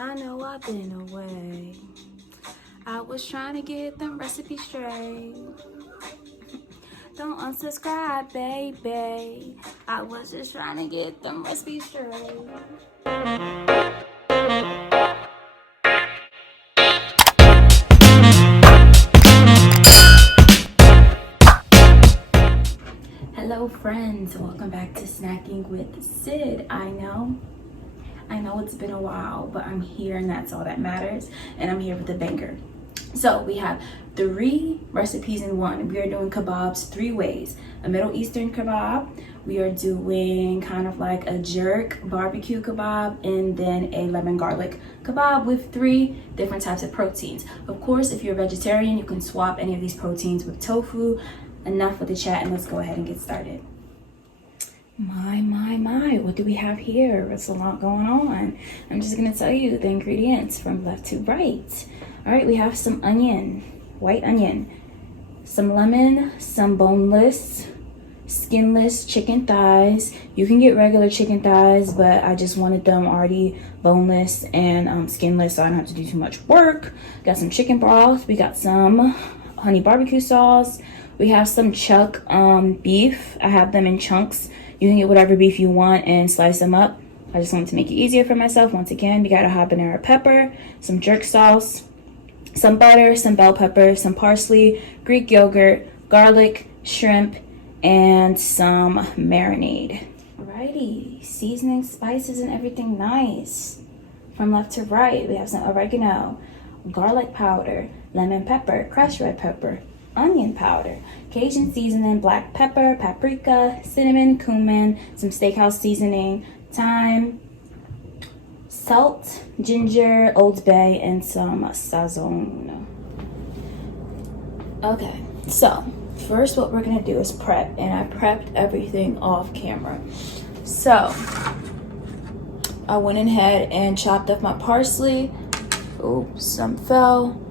I know I've been away. I was trying to get them recipes straight. Don't unsubscribe, baby. I was just trying to get them recipes straight. Hello friends, welcome back to Snacking with Sid. I know it's been a while, but I'm here and that's all that matters. And I'm here with a banger. So we have 3 recipes in one. We are doing kebabs 3 ways. A Middle Eastern kebab, we are doing kind of like a jerk barbecue kebab, and then a lemon garlic kebab with 3 different types of proteins. Of course, if you're a vegetarian, you can swap any of these proteins with tofu. Enough with the chat and let's go ahead and get started. My, what do we have here? There's a lot going on. I'm just gonna tell you the ingredients from left to right. All right, we have some onion, white onion, some lemon, some boneless, skinless chicken thighs. You can get regular chicken thighs, but I just wanted them already boneless and skinless, so I don't have to do too much work. Got some chicken broth. We got some honey barbecue sauce. We have some chuck beef. I have them in chunks. You can get whatever beef you want and slice them up. I just wanted to make it easier for myself. Once again, we got a habanero pepper, some jerk sauce, some butter, some bell pepper, some parsley, Greek yogurt, garlic, shrimp, and some marinade. Alrighty, seasoning, spices, and everything nice. From left to right, we have some oregano, garlic powder, lemon pepper, crushed red pepper, onion powder, Cajun seasoning, black pepper, paprika, cinnamon, cumin, some Steakhouse seasoning, thyme, salt, ginger, Old Bay, and some Sazón. Okay, so first what we're gonna do is prep, and I prepped everything off camera. So I went ahead and chopped up my parsley. Oops, some fell.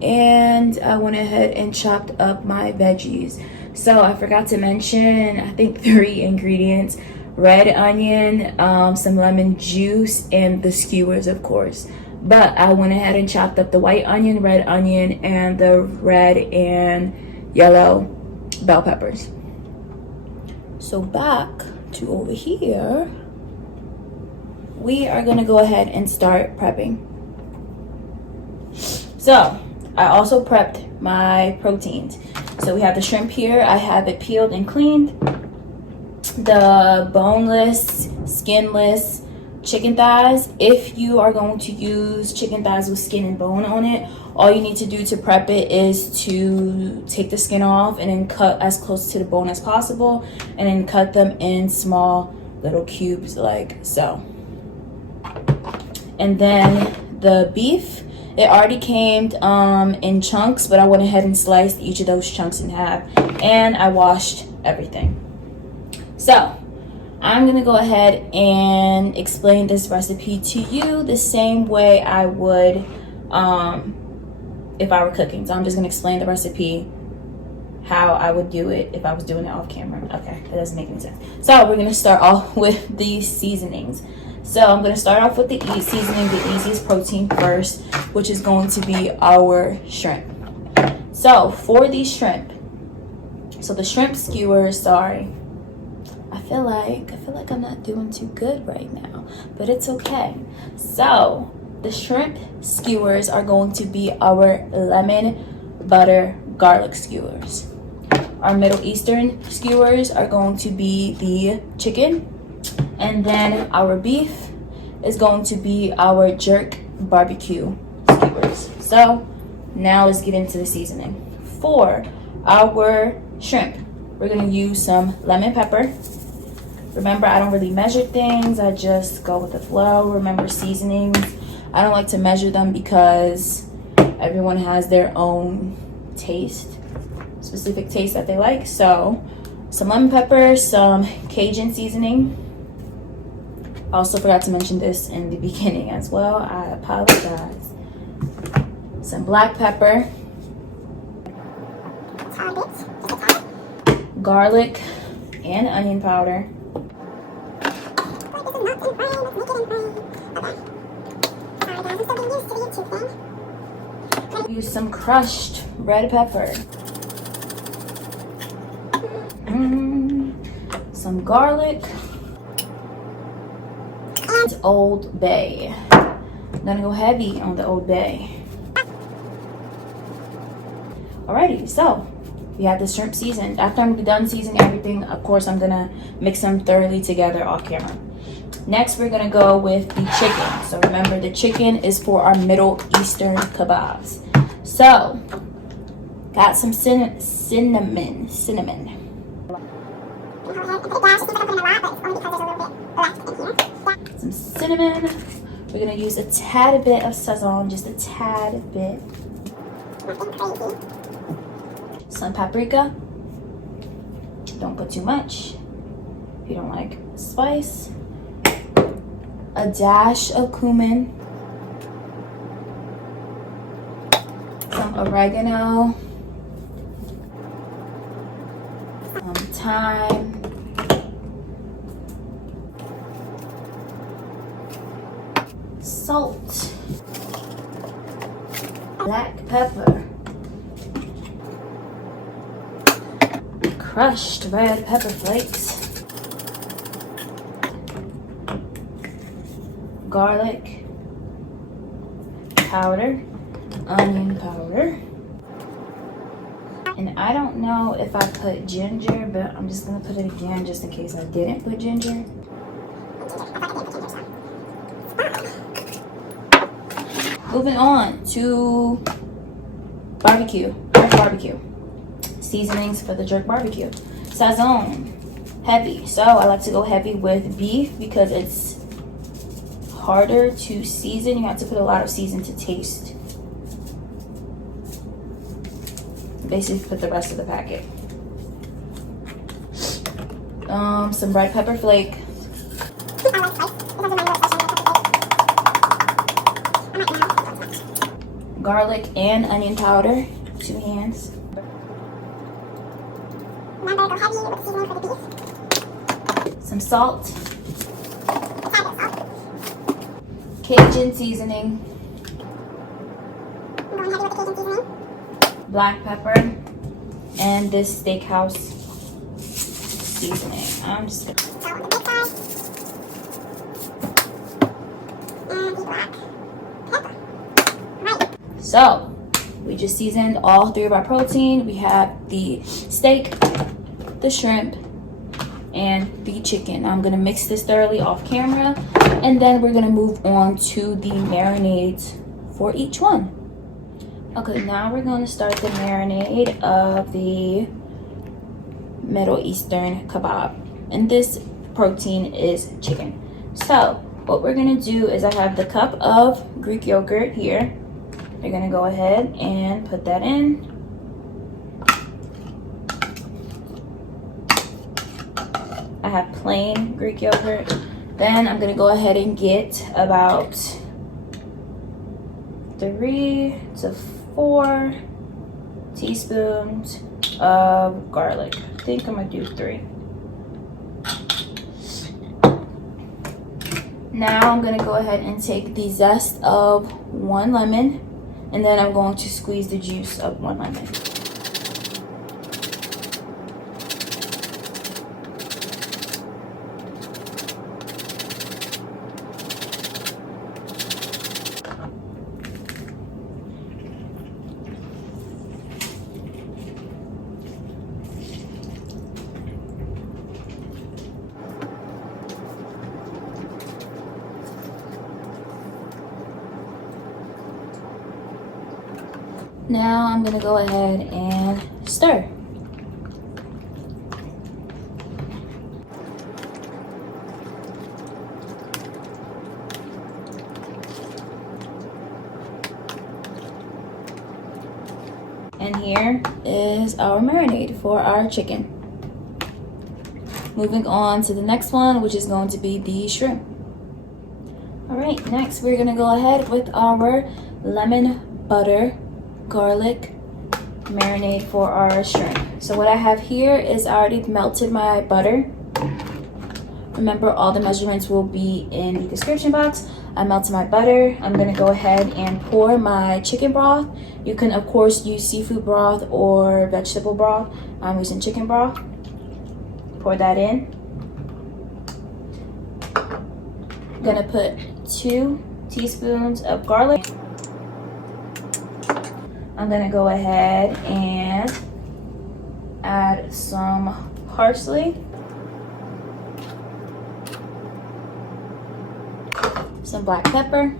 And I went ahead and chopped up my veggies. So I forgot to mention, I think 3 ingredients: red onion, some lemon juice, and the skewers, of course. But I went ahead and chopped up the white onion, red onion, and the red and yellow bell peppers. So back to over here, we are gonna go ahead and start prepping. So I also prepped my proteins. So we have the shrimp here. I have it peeled and cleaned. The boneless, skinless chicken thighs. If you are going to use chicken thighs with skin and bone on it, all you need to do to prep it is to take the skin off and then cut as close to the bone as possible, and then cut them in small little cubes like so. And then the beef, it already came in chunks, but I went ahead and sliced each of those chunks in half, and I washed everything. So I'm gonna go ahead and explain this recipe to you the same way I would if I were cooking. So I'm just gonna explain the recipe how I would do it if I was doing it off camera. Okay, that doesn't make any sense. So we're gonna start off with the seasonings. So I'm going to start off with the seasoning, the easiest protein first, which is going to be our shrimp. So for these shrimp, so the shrimp skewers, sorry, I feel like I'm not doing too good right now, but it's okay. So the shrimp skewers are going to be our lemon butter garlic skewers. Our Middle Eastern skewers are going to be the chicken. And then our beef is going to be our jerk barbecue skewers. So now let's get into the seasoning. For our shrimp, we're gonna use some lemon pepper. Remember, I don't really measure things. I just go with the flow. Remember, seasonings, I don't like to measure them because everyone has their own taste, specific taste that they like. So some lemon pepper, some Cajun seasoning. I also forgot to mention this in the beginning as well. I apologize. Some black pepper. Garlic and onion powder. Use some crushed red pepper. Some garlic. And Old Bay. I'm gonna go heavy on the Old Bay. Alrighty, so we have the shrimp seasoned. After I'm done seasoning everything, of course, I'm gonna mix them thoroughly together off camera. Next, we're gonna go with the chicken. So remember, the chicken is for our Middle Eastern kebabs. So, got some cinnamon. Some cinnamon. We're gonna use a tad bit of Sazón, just a tad bit. Some paprika. Don't put too much if you don't like spice. A dash of cumin. Some oregano. Some thyme. Salt. Black pepper. Crushed red pepper flakes. Garlic powder. Onion powder. And I don't know if I put ginger, but I'm just gonna put it again just in case I didn't put ginger. Moving on to barbecue. Seasonings for the jerk barbecue. Sazón, heavy. So I like to go heavy with beef because it's harder to season. You have to put a lot of season to taste. Basically put the rest of the packet. Some red pepper flake. Garlic and onion powder, 2 hands. Remember, go heavy with the seasoning for the beef. Some salt. Cajun seasoning. I'm going heavy with the Cajun seasoning. Black pepper. And this Steakhouse seasoning. I'm just gonna... Salt on the big side. And the black pepper. Right. So, we just seasoned all 3 of our protein. We have the steak, the shrimp, and the chicken. I'm gonna mix this thoroughly off camera, and then we're gonna move on to the marinades for each one. Okay, now we're gonna start the marinade of the Middle Eastern kebab, and this protein is chicken. So what we're gonna do is I have the cup of Greek yogurt here. We're gonna go ahead and put that in. I have plain Greek yogurt. Then I'm gonna go ahead and get about 3 to 4 teaspoons of garlic. I think I'm gonna do 3. Now I'm gonna go ahead and take the zest of 1 lemon, and then I'm going to squeeze the juice of 1 lemon. Now I'm gonna go ahead and stir. And here is our marinade for our chicken. Moving on to the next one, which is going to be the shrimp. All right, next we're gonna go ahead with our lemon butter garlic marinade for our shrimp. So what I have here is I already melted my butter. Remember, all the measurements will be in the description box. I melted my butter. I'm gonna go ahead and pour my chicken broth. You can of course use seafood broth or vegetable broth. I'm using chicken broth. Pour that in. I'm gonna put 2 teaspoons of garlic. I'm gonna go ahead and add some parsley, some black pepper,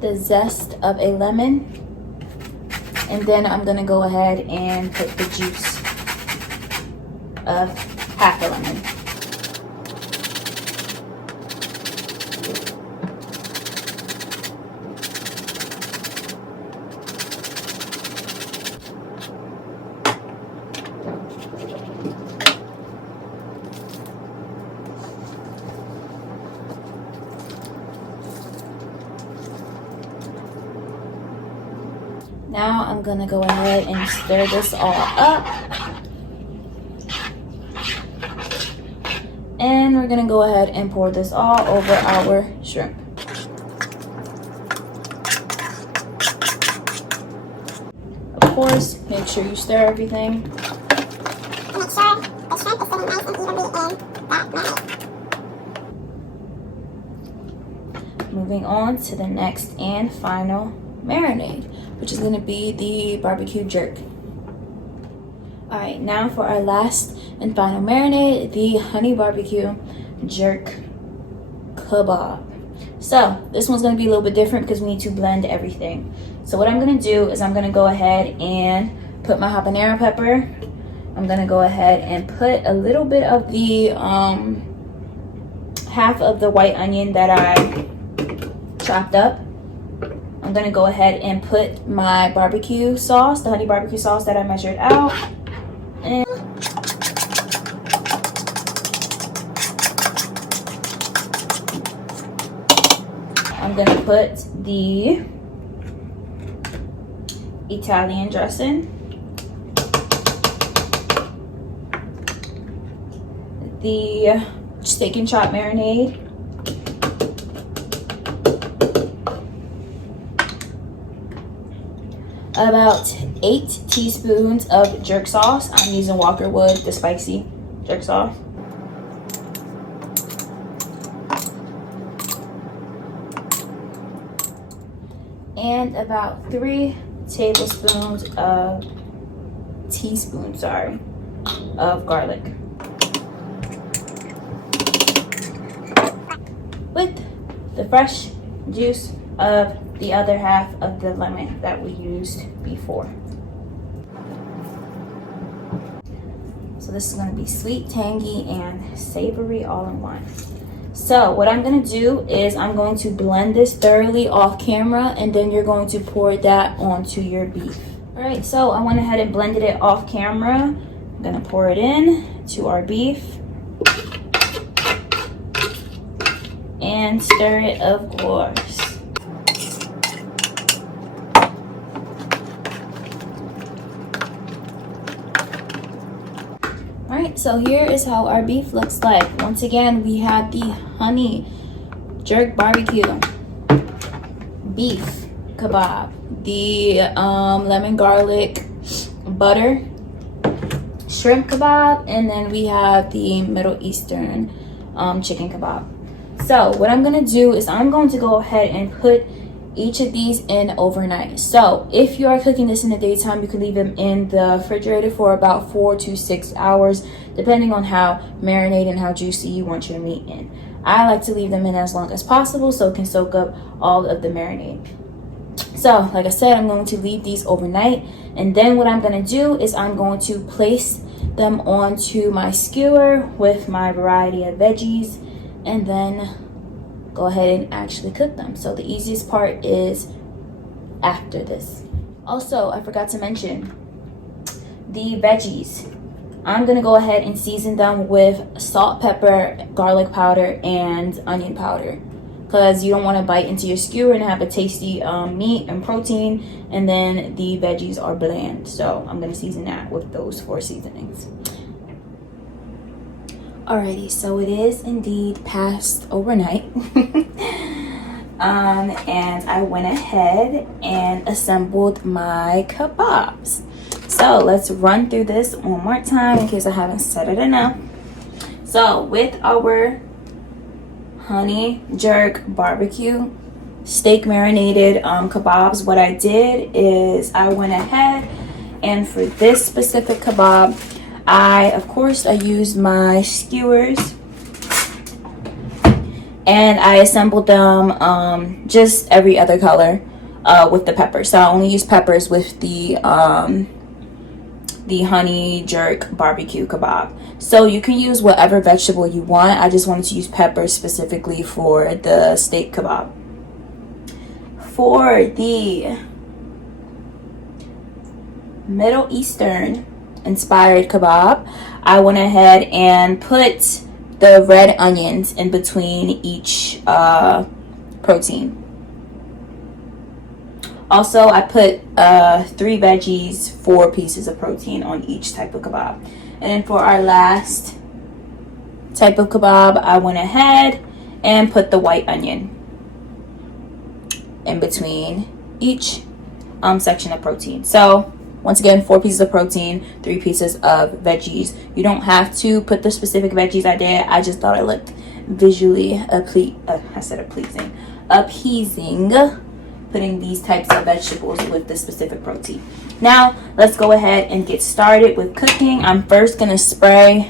the zest of a lemon, and then I'm gonna go ahead and put the juice of half a lemon. Now I'm gonna go ahead and stir this all up. And we're gonna go ahead and pour this all over our shrimp. Of course, make sure you stir everything. Make sure the shrimp is sitting nice and evenly in that marinade. Moving on to the next and final marinade, which is going to be the barbecue jerk. Alright, now for our last and final marinade, the honey barbecue jerk kabob. So this one's going to be a little bit different because we need to blend everything. So what I'm going to do is I'm going to go ahead and put my habanero pepper. I'm going to go ahead and put a little bit of the half of the white onion that I chopped up. I'm gonna go ahead and put my barbecue sauce, the honey barbecue sauce that I measured out. And I'm gonna put the Italian dressing, the steak and chop marinade, about 8 teaspoons of jerk sauce. I'm using Walkerswood, the spicy jerk sauce. And about 3 teaspoons of garlic. With the fresh juice of the other half of the lemon that we used before. So this is going to be sweet, tangy, and savory all in one. So what I'm going to do is I'm going to blend this thoroughly off camera, and then you're going to pour that onto your beef. All right, so I went ahead and blended it off camera. I'm going to pour it in to our beef and stir it, of course. Alright, so here is how our beef looks like. Once again, we have the honey jerk barbecue beef kebab, the lemon garlic butter shrimp kebab, and then we have the Middle Eastern chicken kebab. So what I'm going to do is I'm going to go ahead and put each of these in overnight. So if you are cooking this in the daytime, you can leave them in the refrigerator for about 4 to 6 hours, depending on how marinated and how juicy you want your meat in. I like to leave them in as long as possible so it can soak up all of the marinade. So like I said, I'm going to leave these overnight, and then what I'm going to do is I'm going to place them onto my skewer with my variety of veggies, and then go ahead and actually cook them. So the easiest part is after this. Also, I forgot to mention the veggies. I'm gonna go ahead and season them with salt, pepper, garlic powder, and onion powder, because you don't want to bite into your skewer and have a tasty meat and protein, and then the veggies are bland. So I'm gonna season that with those 4 seasonings. Alrighty, so it is indeed past overnight. And I went ahead and assembled my kebabs. So let's run through this one more time in case I haven't said it enough. So with our honey jerk barbecue steak marinated kebabs, what I did is I went ahead and for this specific kebab, I used my skewers and I assembled them just every other color with the peppers. So I only use peppers with the honey jerk barbecue kebab. So you can use whatever vegetable you want. I just wanted to use peppers specifically for the steak kebab. For the Middle Eastern inspired kebab, I went ahead and put the red onions in between each protein. Also, I put 3 veggies, 4 pieces of protein on each type of kebab. And then for our last type of kebab, I went ahead and put the white onion in between each section of protein. So once again, 4 pieces of protein, 3 pieces of veggies. You don't have to put the specific veggies I did. I just thought it looked visually appeasing, putting these types of vegetables with the specific protein. Now, let's go ahead and get started with cooking. I'm first going to spray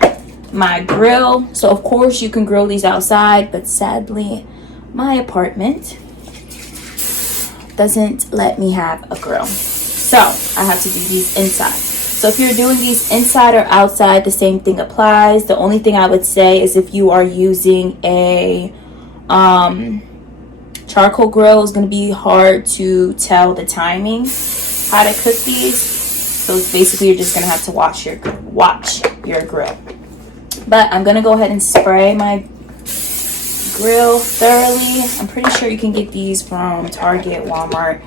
my grill. So, of course, you can grill these outside, but sadly, my apartment doesn't let me have a grill. So I have to do these inside. So if you're doing these inside or outside, the same thing applies. The only thing I would say is if you are using a charcoal grill, it's going to be hard to tell the timing how to cook these. So it's basically you're just going to have to watch your grill. But I'm going to go ahead and spray my grill thoroughly. I'm pretty sure you can get these from Target, Walmart,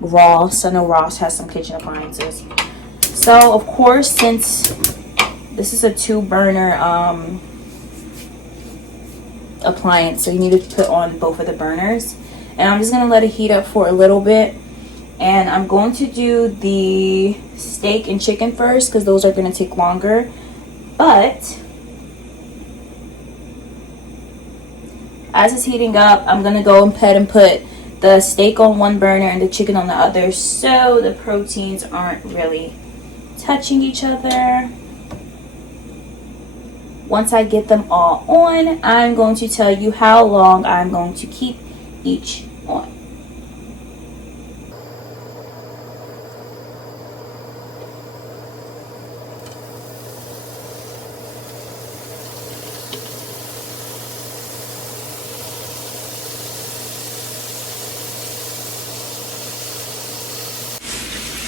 Ross. I know Ross has some kitchen appliances. So of course, since this is a 2-burner appliance, so you need to put on both of the burners, and I'm just going to let it heat up for a little bit. And I'm going to do the steak and chicken first because those are going to take longer. But as it's heating up, I'm going to go ahead and put the steak on one burner and the chicken on the other, so the proteins aren't really touching each other. Once I get them all on, I'm going to tell you how long I'm going to keep each on.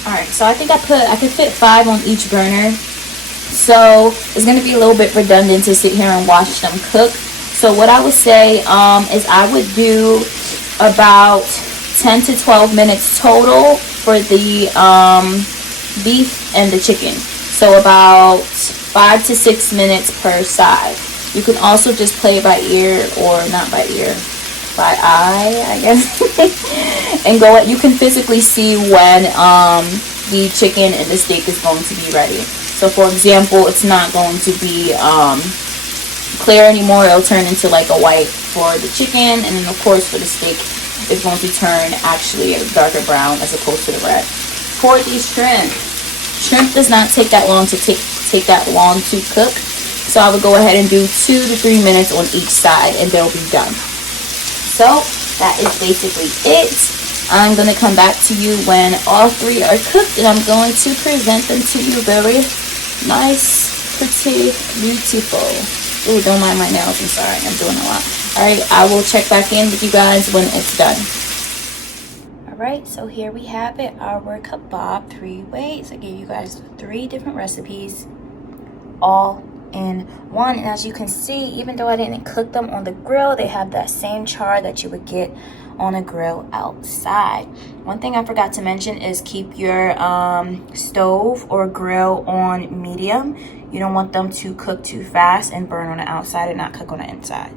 Alright, so I think I could fit 5 on each burner. So it's going to be a little bit redundant to sit here and watch them cook. So what I would say is I would do about 10 to 12 minutes total for the beef and the chicken. So about 5 to 6 minutes per side. You can also just play by ear, or not by ear, by eye, I guess. And you can physically see when the chicken and the steak is going to be ready. So for example, it's not going to be clear anymore. It'll turn into like a white for the chicken, and then of course for the steak it's going to turn actually a darker brown as opposed to the red. For these shrimp does not take that long to cook. So I would go ahead and do 2 to 3 minutes on each side and they'll be done. So that is basically it. I'm going to come back to you when all 3 are cooked, and I'm going to present them to you very nice, pretty, beautiful. Ooh, don't mind my nails. I'm sorry. I'm doing a lot. Alright, I will check back in with you guys when it's done. Alright, so here we have it. Our kebab 3 ways. I gave you guys 3 different recipes, all in one. And as you can see, even though I didn't cook them on the grill, they have that same char that you would get on a grill outside. One thing I forgot to mention is keep your stove or grill on medium. You don't want them to cook too fast and burn on the outside and not cook on the inside.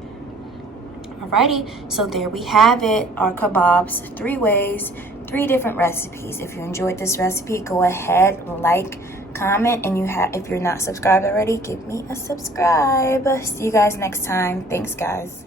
Alrighty, so there we have it, our kebabs, 3 ways, 3 different recipes. If you enjoyed this recipe, go ahead, like, comment, and if you're not subscribed already, give me a subscribe. See you guys next time. Thanks, guys.